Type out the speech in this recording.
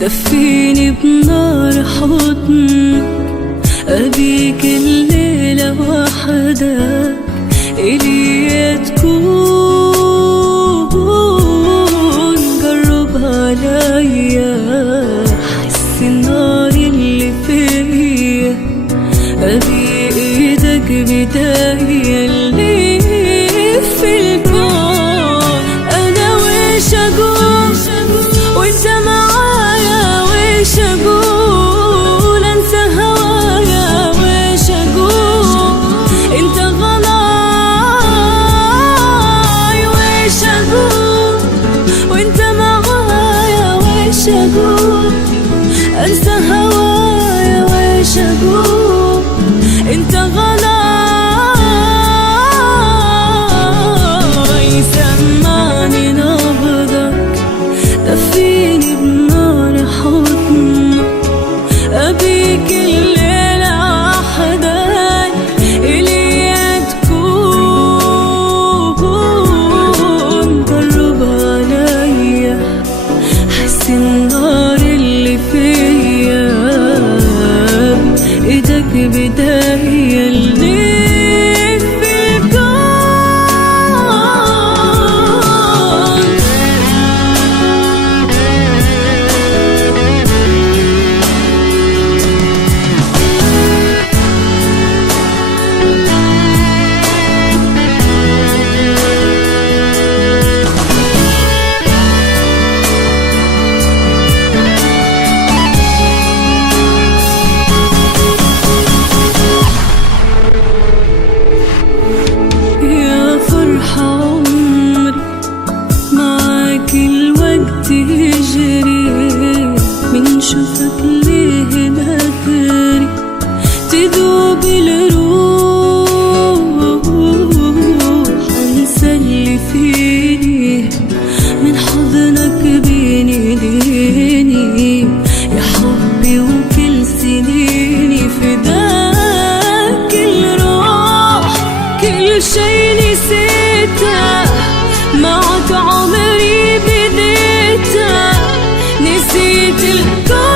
دفيني بنار حضنك، أبيك الليلة وحدك إلي تكون. قرب عليا حس النار اللي فيا، أبي إيدك بداية اللي في الكون. أنا ويش أقول وإنت معايا، ويش أقول أنسى هوايا، ويش أقول أنت غلاي، ويش أقول وإنت معايا، ويش أقول أنسى هوايا، ويش أقول أنت غلاي. سمعني نبضك، دفيني بنار حضنك، أبيك الليلة وحدك إلي تكون. قرب عليا حس النار اللي فيا، إيدك بداية اللي في الكون. يجري من شوفك ليه نادري، تذوب الروح انسى اللي فيني، من حضنك بين ايديني يا حبي، وكل سنيني فداك الروح. كل شي نسيته معك عمري بديته، نسيت الكون.